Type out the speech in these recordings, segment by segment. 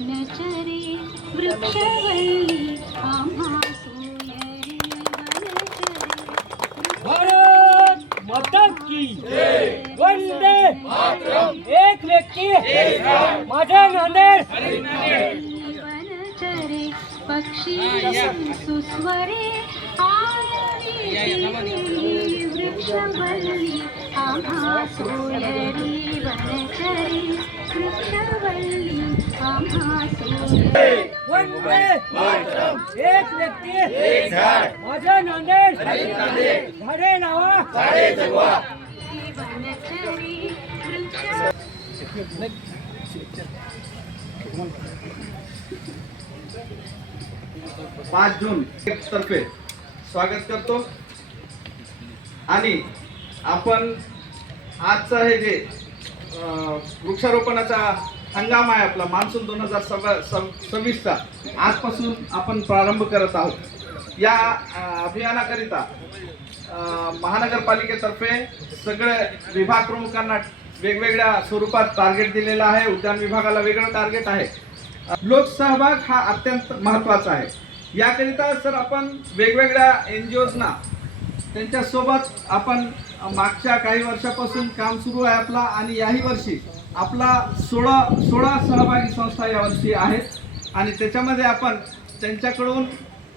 वनचरे वृक्षवल्ली आम्हा सोयरी वनचरे। भारत माता की वंदे एक व्यक्ती माझा नांदेड। वनचरे पक्षी सुस्वरे वृक्षवल्ली आम्हा सोयरी वनचरे वृक्षवल्ली आम्हा सोयरी वंदे एक व्यक्ती माझा नांदेड। झाडे लावा वनचरे वृक्ष 5 जून तर्फे स्वागत करतो आणि आपण आजचा हे जे वृक्षारोपणाचा हंगाम आहे आपला मान्सून 2026चा आजपासून आपण प्रारंभ करत आहोत। या अभियानाकरिता महानगरपालिकेतर्फे सगळे विभाग प्रमुखांना वेगवेगळ्या स्वरूपात टार्गेट दिलेलं आहे। उद्यान विभागाला वेगळं टार्गेट आहे। लोकसहभाग हा अत्यंत महत्त्वाचा आहे। याकरिता सर आपण वेगवेगळ्या NGOजना त्यांच्यासोबत आपण मागच्या काही वर्षापासून काम सुरू आहे आपला आणि याही वर्षी आपला 16 सहभागी संस्था यावर्षी आहेत आणि त्याच्यामध्ये आपण त्यांच्याकडून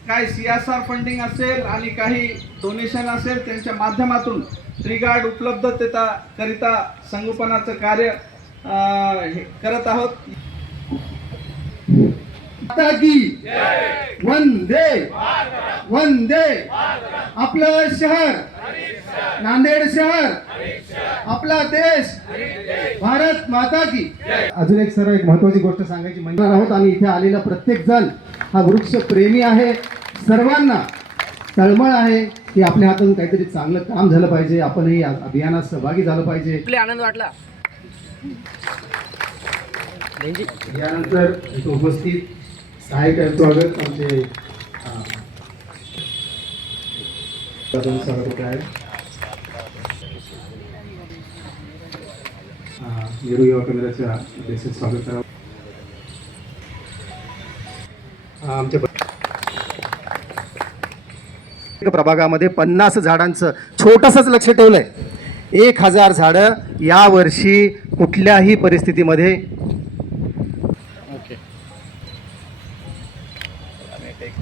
काही CSR फंडिंग असेल आणि काही डोनेशन असेल त्यांच्या माध्यमातून ट्री गार्ड उपलब्धतेता करिता संगोपनाचं कार्य करत आहोत। माता की वंदे वंदे। आपलं शहर नांदेड शहर आपला देश भारत माता की। अजून एक सर एक महत्त्वाची गोष्ट सांगायची म्हणणार आहोत आणि इथे आलेला प्रत्येक जण हा वृक्ष प्रेमी आहे। सर्वांना तळमळ आहे की आपल्या हातून काहीतरी चांगलं काम झालं पाहिजे, आपणही या अभियानात सहभागी झालं पाहिजे। आपले आनंद वाटला। यानंतर इथे उपस्थित सहाय्यक आयुक्त आमचे स्वागत आहे। नेहरू युवा केंद्राच्या अध्यक्ष स्वागत आहे। आमच्या प्रभागामध्ये 50 झाडांचं छोटंसंच लक्ष ठेवलंय। 1000 झाडं यावर्षी कुठल्याही परिस्थितीमध्ये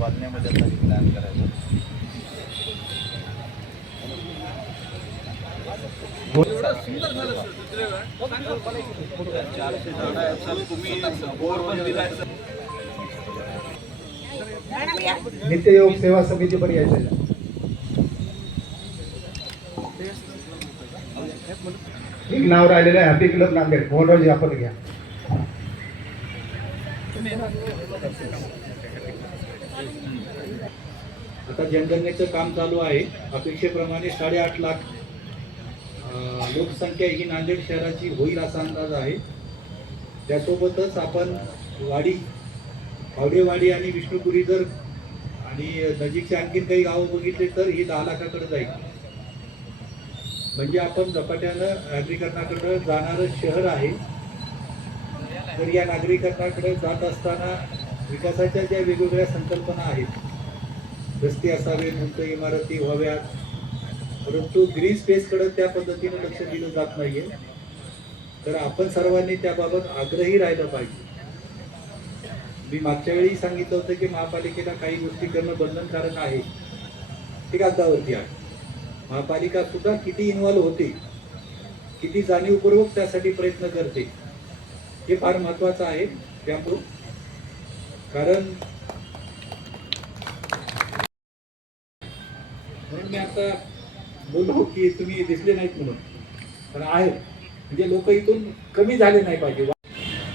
प्लॅन करायचं। नित्ययोग सेवा समिती पण यायचं। एक नाव राहिलेलं आहे हॅपी क्लब नांदेड। मोहनरावजी आपण घ्या। आता जनगणनेचं काम चालू आहे। अपेक्षेप्रमाणे 8.5 लाख लोकसंख्या ही नांदेड शहराची होईल असा अंदाज आहे। त्यासोबतच आपण पावडेवाडी आणि विष्णुपुरी जर आणि नजीकचे आणखीन काही गावं बघितले तर ही 10 लाखाकडे जाईल। म्हणजे आपण झपाट्यानं नागरिकांकडे जाणारं शहर आहे। तर या नागरिकांकडे जात असताना विकासाच्या ज्या वेगवेगळ्या संकल्पना आहेत, रस्ते असावेत, उंच इमारती व्हाव्यात, परंतु ग्रीन स्पेसकडे त्या पद्धतीने लक्ष दिलं जात नाहीये। तर आपण सर्वांनी त्याबाबत आग्रही राहिलं पाहिजे। मी मागच्या वेळी सांगितलं होतं की महापालिकेला काही गोष्टी करणं बंधनकारक आहे, ते कागदावरती आहे। महापालिका सुद्धा किती इन्व्हॉल्व होते, किती जाणीवपूर्वक त्यासाठी प्रयत्न करते, हे फार महत्वाचं आहे। त्यामुळे कारण म्हणून मी आता बोललो की तुम्ही दिसले नाहीत म्हणून, पण आहेत म्हणजे लोक इथून कमी झाले नाही पाहिजे।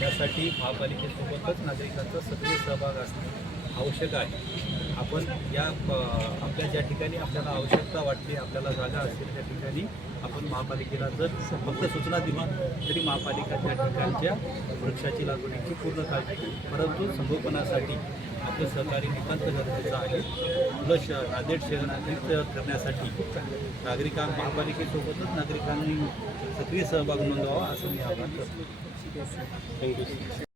त्यासाठी महापालिकेसोबतच नागरिकांचा सक्रिय सहभाग असणे आवश्यक आहे। आपण या आपल्या ज्या ठिकाणी आपल्याला आवश्यकता वाटते, आपल्याला जागा असेल त्या ठिकाणी आपण महापालिकेला जर फक्त सूचना दिली तरी महापालिका त्या ठिकाणच्या वृक्षाची लागवडीची पूर्ण काळजी घेईल। परंतु संगोपनासाठी आपलं सहकार्य नितांत गरजेचं आहे। नांदेड शहर नागरिक करण्यासाठी महापालिकेसोबतच नागरिकांनी सक्रिय सहभाग नोंदवावा असं मी आवाहन करतो। थँक्यू।